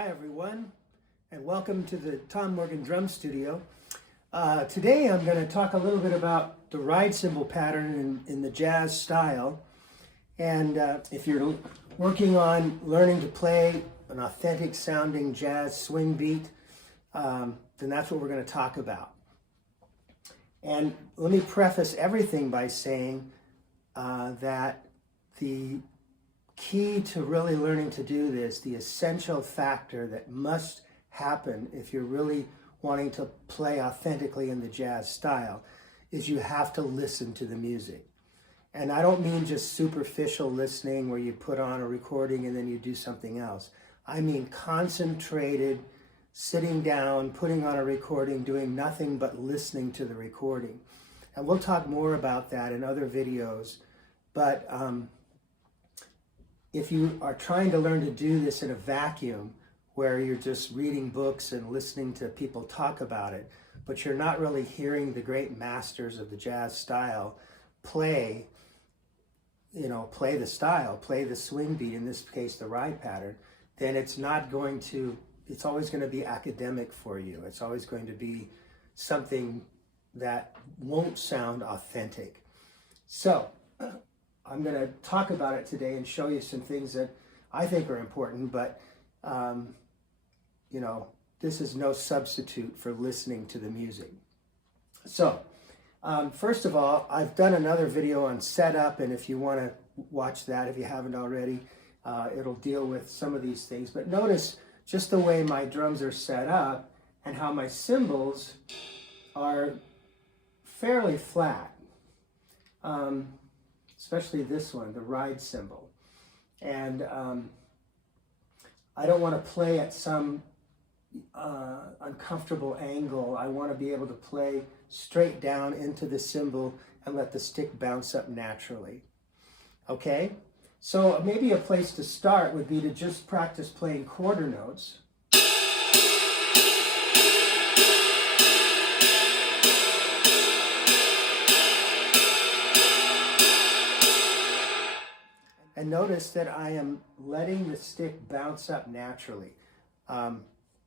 Hi everyone, and welcome to the Tom Morgan Drum Studio. Today I'm going to talk a little bit about the ride cymbal pattern in the jazz style. And if you're working on learning to play an authentic sounding jazz swing beat, then that's what we're going to talk about. And let me preface everything by saying that the key to really learning to do this, the essential factor that must happen if you're really wanting to play authentically in the jazz style, is you have to listen to the music. And I don't mean just superficial listening where you put on a recording and then you do something else. I mean concentrated, sitting down, putting on a recording, doing nothing but listening to the recording. And we'll talk more about that in other videos. But if you are trying to learn to do this in a vacuum, where you're just reading books and listening to people talk about it, but you're not really hearing the great masters of the jazz style play the style, play the swing beat, in this case the ride pattern, then it's always going to be academic for you. It's always going to be something that won't sound authentic. So I'm going to talk about it today and show you some things that I think are important, but this is no substitute for listening to the music. So first of all, I've done another video on setup, and if you want to watch that, if you haven't already, it'll deal with some of these things. But notice just the way my drums are set up and how my cymbals are fairly flat. Especially this one, the ride cymbal. And I don't want to play at some uncomfortable angle. I want to be able to play straight down into the cymbal and let the stick bounce up naturally. Okay? So maybe a place to start would be to just practice playing quarter notes. And notice that I am letting the stick bounce up naturally.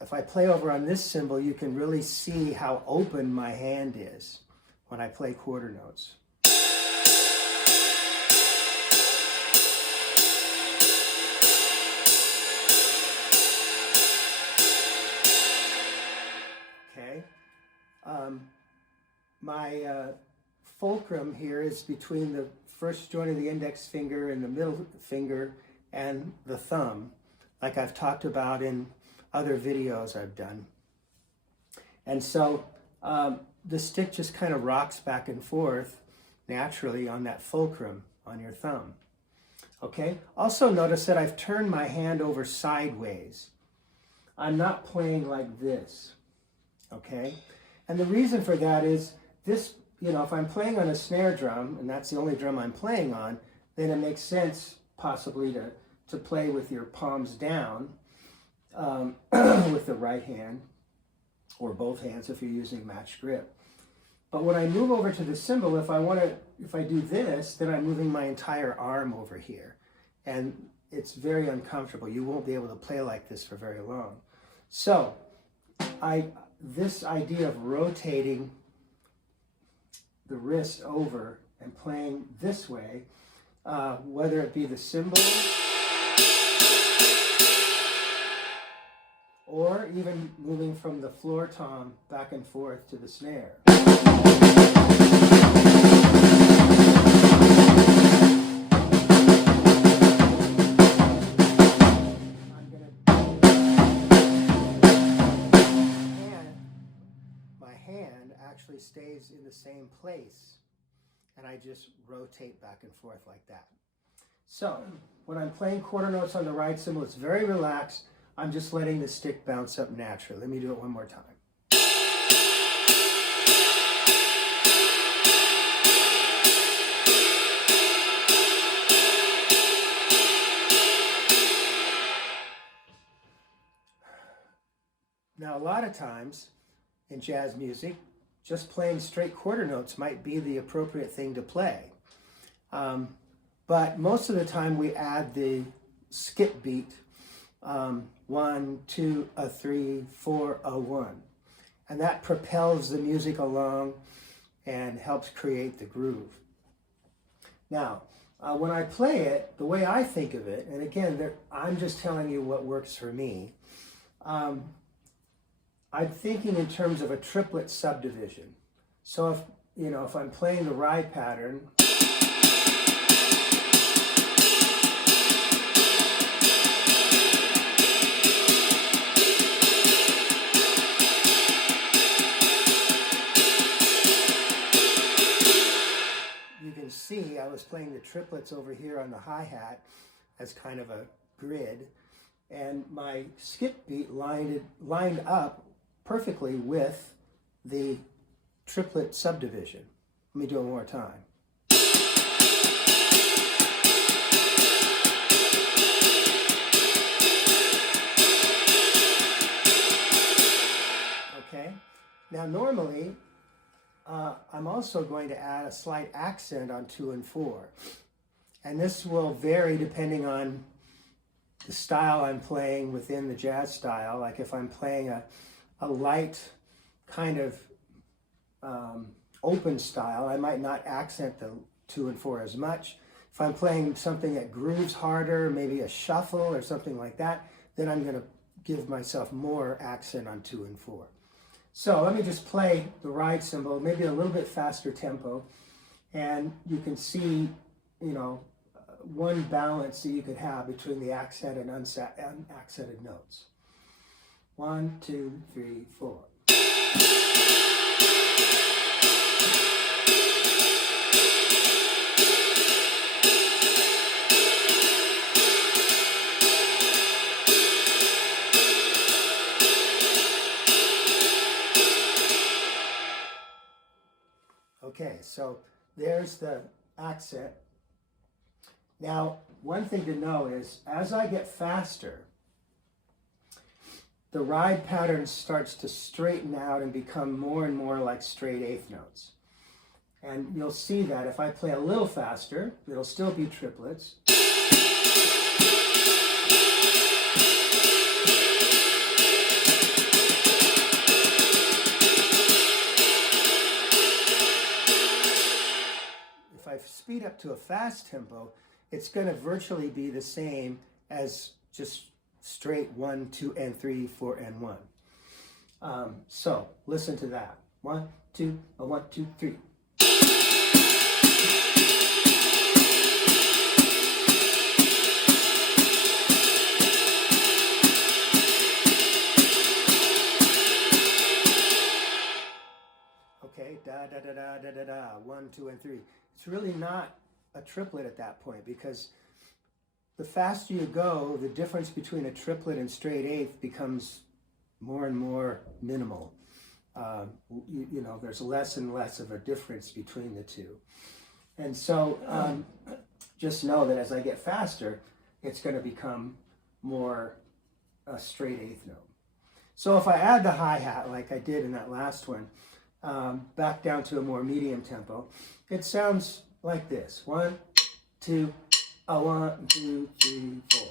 If I play over on this cymbal, you can really see how open my hand is when I play quarter notes. Okay. My fulcrum here is between the first joint of the index finger and the middle finger and the thumb, like I've talked about in other videos I've done. And so the stick just kind of rocks back and forth naturally on that fulcrum on your thumb. Okay? Also notice that I've turned my hand over sideways. I'm not playing like this. Okay? And the reason for that is this, if I'm playing on a snare drum, and that's the only drum I'm playing on, then it makes sense possibly to play with your palms down with the right hand, or both hands if you're using matched grip. But when I move over to the cymbal, if I do this, then I'm moving my entire arm over here. And it's very uncomfortable. You won't be able to play like this for very long. So this idea of rotating the wrist over and playing this way, whether it be the cymbal or even moving from the floor tom back and forth to the snare. My hand actually stays in the same place, and I just rotate back and forth like that. So when I'm playing quarter notes on the right cymbal, it's very relaxed. I'm just letting the stick bounce up naturally. Let me do it one more time. Now, a lot of times in jazz music, just playing straight quarter notes might be the appropriate thing to play. But most of the time we add the skip beat 1, 2, a 3, 4, a 1. And that propels the music along and helps create the groove. Now, when I play it, the way I think of it, and again, I'm just telling you what works for me, I'm thinking in terms of a triplet subdivision. So if I'm playing the ride pattern, you can see I was playing the triplets over here on the hi-hat as kind of a grid, and my skip beat lined up perfectly with the triplet subdivision. Let me do it one more time. Okay, now normally I'm also going to add a slight accent on 2 and 4. And this will vary depending on the style I'm playing within the jazz style. Like if I'm playing a light kind of open style, I might not accent the 2 and 4 as much. If I'm playing something that grooves harder, maybe a shuffle or something like that, then I'm going to give myself more accent on 2 and 4. So let me just play the ride cymbal, maybe a little bit faster tempo, and you can see, one balance that you could have between the accent and unaccented notes. 1, 2, 3, 4. Okay, so there's the accent. Now, one thing to know is, as I get faster, the ride pattern starts to straighten out and become more and more like straight eighth notes. And you'll see that if I play a little faster, it'll still be triplets. If I speed up to a fast tempo, it's going to virtually be the same as just straight 1, 2, and 3, 4, and 1. So listen to that. 1, 2, 1, 2, 3. Okay, da da da da da da da. 1, 2, and 3. It's really not a triplet at that point, because the faster you go, the difference between a triplet and straight eighth becomes more and more minimal. There's less and less of a difference between the two. And so just know that as I get faster, it's going to become more a straight eighth note. So if I add the hi-hat like I did in that last one, back down to a more medium tempo, it sounds like this. 1, 2, 1, 2, 3, 4.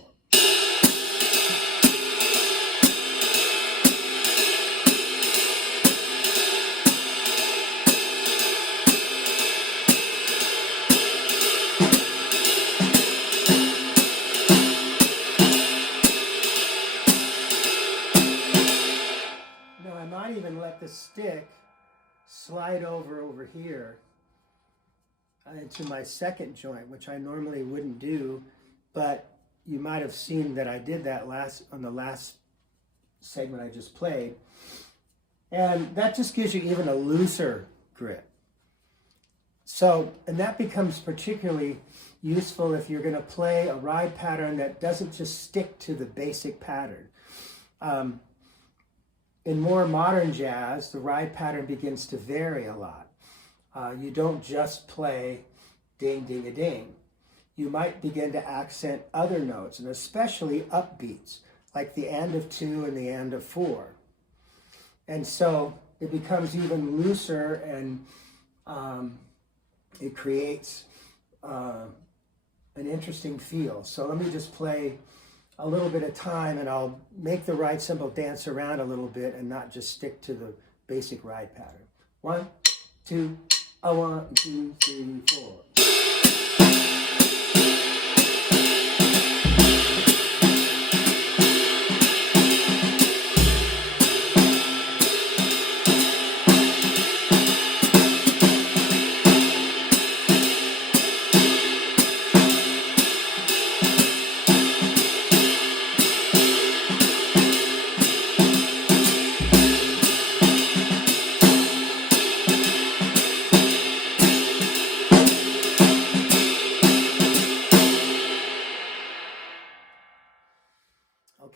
Now I might even let the stick slide over here into my second joint, which I normally wouldn't do, but you might have seen that I did that on the last segment I just played. And that just gives you even a looser grip. So, and that becomes particularly useful if you're going to play a ride pattern that doesn't just stick to the basic pattern. In more modern jazz, the ride pattern begins to vary a lot. You don't just play ding, ding, a ding. You might begin to accent other notes, and especially upbeats, like the end of 2 and the end of 4. And so it becomes even looser, and it creates an interesting feel. So let me just play a little bit of time, and I'll make the ride cymbal dance around a little bit and not just stick to the basic ride pattern. 1, 2, 1, 2, 3, 4.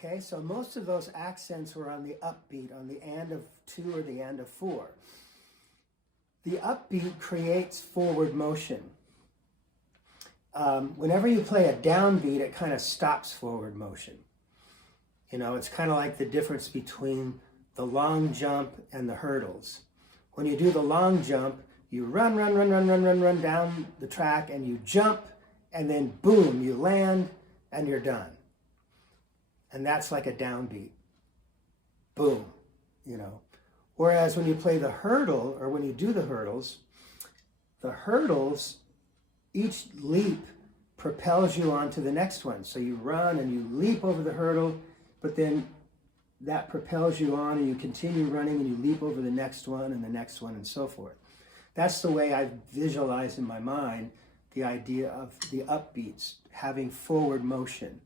Okay, so most of those accents were on the upbeat, on the and of 2 or the and of 4. The upbeat creates forward motion. Whenever you play a downbeat, it kind of stops forward motion. You know, it's kind of like the difference between the long jump and the hurdles. When you do the long jump, you run down the track, and you jump, and then boom, you land, and you're done. And that's like a downbeat. Boom, you know. Whereas when you play the hurdle, or when you do the hurdles, each leap propels you on to the next one. So you run and you leap over the hurdle, but then that propels you on, and you continue running, and you leap over the next one and the next one and so forth. That's the way I visualize in my mind the idea of the upbeats, having forward motion.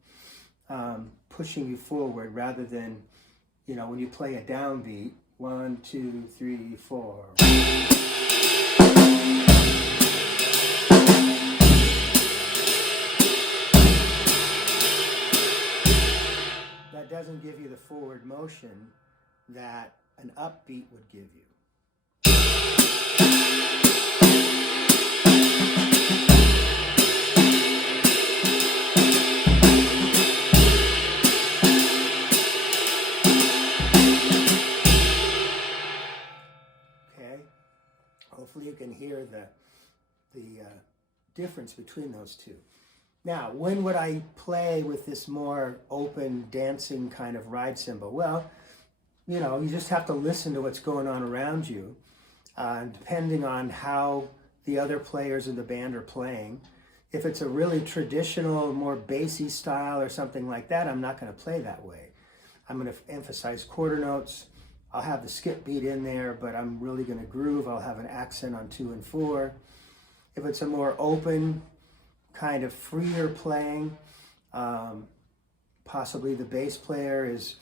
Pushing you forward rather than, you know, when you play a downbeat, 1, 2, 3, 4. That doesn't give you the forward motion that an upbeat would give you. Hopefully you can hear the difference between those two. Now, when would I play with this more open, dancing kind of ride cymbal? Well, you know, you just have to listen to what's going on around you, depending on how the other players in the band are playing. If it's a really traditional, more Basie style or something like that, I'm not going to play that way. I'm going to emphasize quarter notes. I'll have the skip beat in there, but I'm really going to groove. I'll have an accent on 2 and 4. If it's a more open, kind of freer playing, possibly the bass player is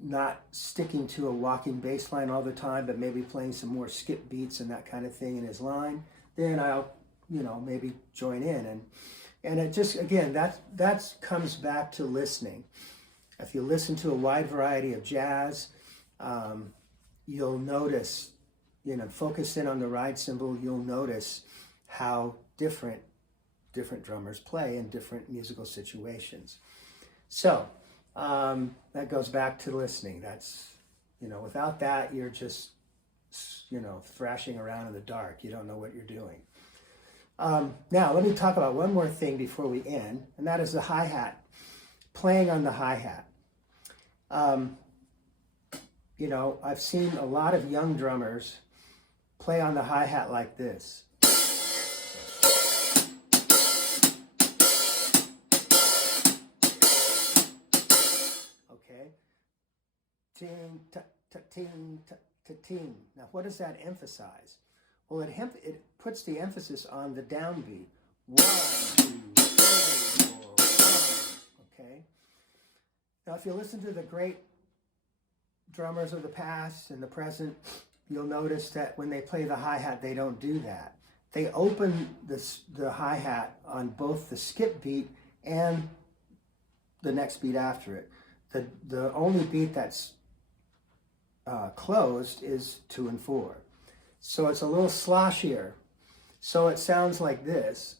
not sticking to a walking bass line all the time, but maybe playing some more skip beats and that kind of thing in his line, then I'll, you know, maybe join in. And it just, again, that comes back to listening. If you listen to a wide variety of jazz, you'll notice, you know, focus in on the ride cymbal, you'll notice how different drummers play in different musical situations. So that goes back to listening. That's, you know, without that, you're just, you know, thrashing around in the dark. You don't know what you're doing. Now, let me talk about one more thing before we end, and that is the hi-hat, playing on the hi-hat. You know, I've seen a lot of young drummers play on the hi-hat like this. Okay? Ting, ta, ta, ting, ta, ta, ting. Now, what does that emphasize? Well, it puts the emphasis on the downbeat. 1, 2, 3, 4, 1. Okay? Now, if you listen to the great drummers of the past and the present, you'll notice that when they play the hi-hat, they don't do that. They open the hi-hat on both the skip beat and the next beat after it. The only beat that's closed is 2 and 4. So it's a little sloshier. So it sounds like this.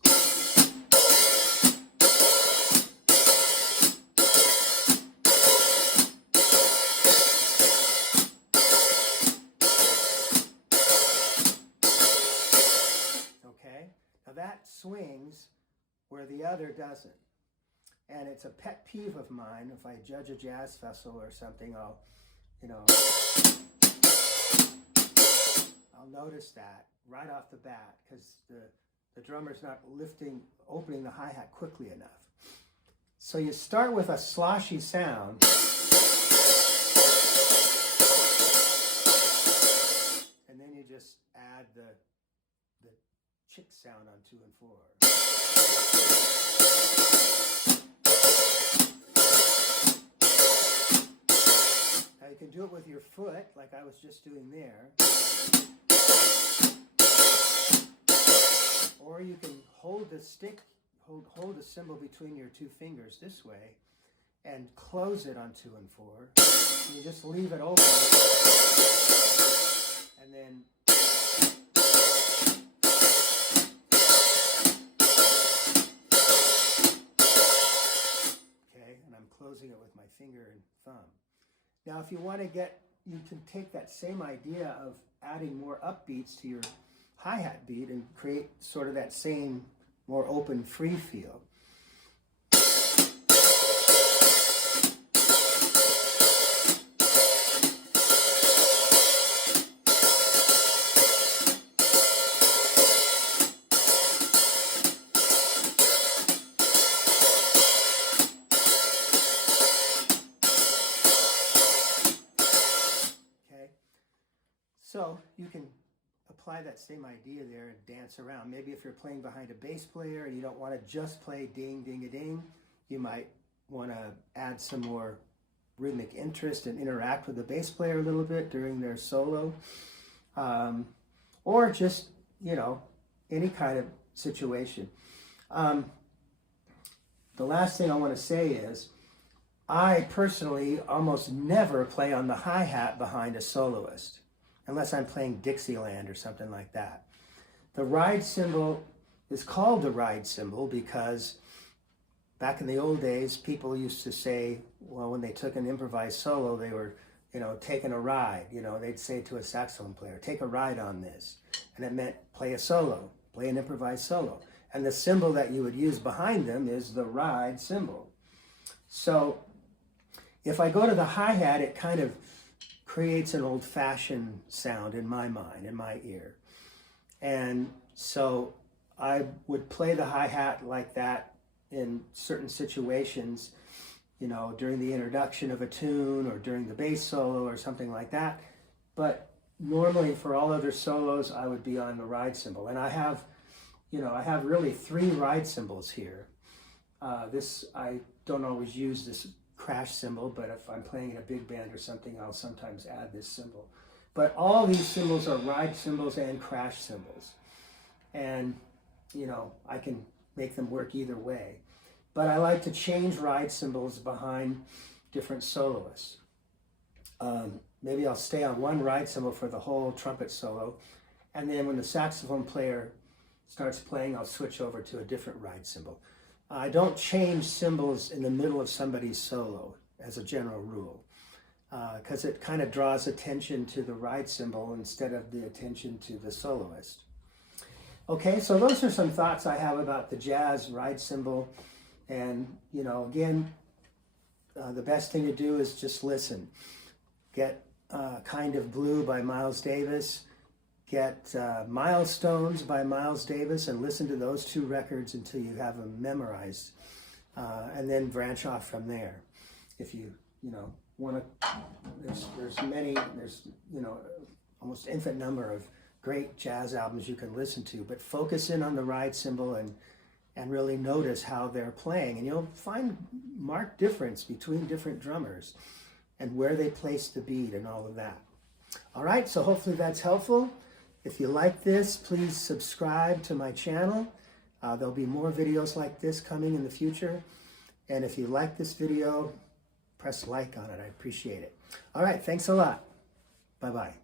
Okay? Now that swings where the other doesn't. And it's a pet peeve of mine. If I judge a jazz festival or something, I'll notice that right off the bat, because the drummer's not opening the hi-hat quickly enough. So you start with a sloshy sound, and then you just add the chick sound on 2 and 4. Now you can do it with your foot, like I was just doing there. Or you can hold the stick, hold the cymbal between your 2 fingers this way and close it on 2 and 4. And you just leave it open. And then and I'm closing it with my finger and thumb. Now if you want to you can take that same idea of adding more upbeats to your hi-hat beat and create sort of that same more open free feel. So you can apply that same idea there and dance around. Maybe if you're playing behind a bass player and you don't want to just play ding, ding, a ding, you might want to add some more rhythmic interest and interact with the bass player a little bit during their solo. Or just, any kind of situation. The last thing I want to say is, I personally almost never play on the hi-hat behind a soloist, unless I'm playing Dixieland or something like that. The ride cymbal is called the ride cymbal because back in the old days, people used to say, well, when they took an improvised solo, they were, taking a ride. They'd say to a saxophone player, take a ride on this. And it meant play a solo, play an improvised solo. And the cymbal that you would use behind them is the ride cymbal. So if I go to the hi-hat, it kind of creates an old-fashioned sound in my mind, in my ear. And so I would play the hi-hat like that in certain situations, during the introduction of a tune or during the bass solo or something like that. But normally for all other solos, I would be on the ride cymbal. And I have really 3 ride cymbals here. I don't always use this crash cymbal, but if I'm playing in a big band or something, I'll sometimes add this cymbal. But all these cymbals are ride cymbals and crash cymbals. And, I can make them work either way. But I like to change ride cymbals behind different soloists. Maybe I'll stay on one ride cymbal for the whole trumpet solo, and then when the saxophone player starts playing, I'll switch over to a different ride cymbal. I don't change cymbals in the middle of somebody's solo, as a general rule, because it kind of draws attention to the ride cymbal instead of the attention to the soloist. Okay, so those are some thoughts I have about the jazz ride cymbal. And, again, the best thing to do is just listen. Get Kind of Blue by Miles Davis. Get Milestones by Miles Davis and listen to those 2 records until you have them memorized. And then branch off from there. If you, want to, there's almost infinite number of great jazz albums you can listen to, but focus in on the ride cymbal and really notice how they're playing. And you'll find marked difference between different drummers and where they place the beat and all of that. All right, so hopefully that's helpful. If you like this, please subscribe to my channel. There'll be more videos like this coming in the future. And if you like this video, press like on it. I appreciate it. All right, thanks a lot. Bye-bye.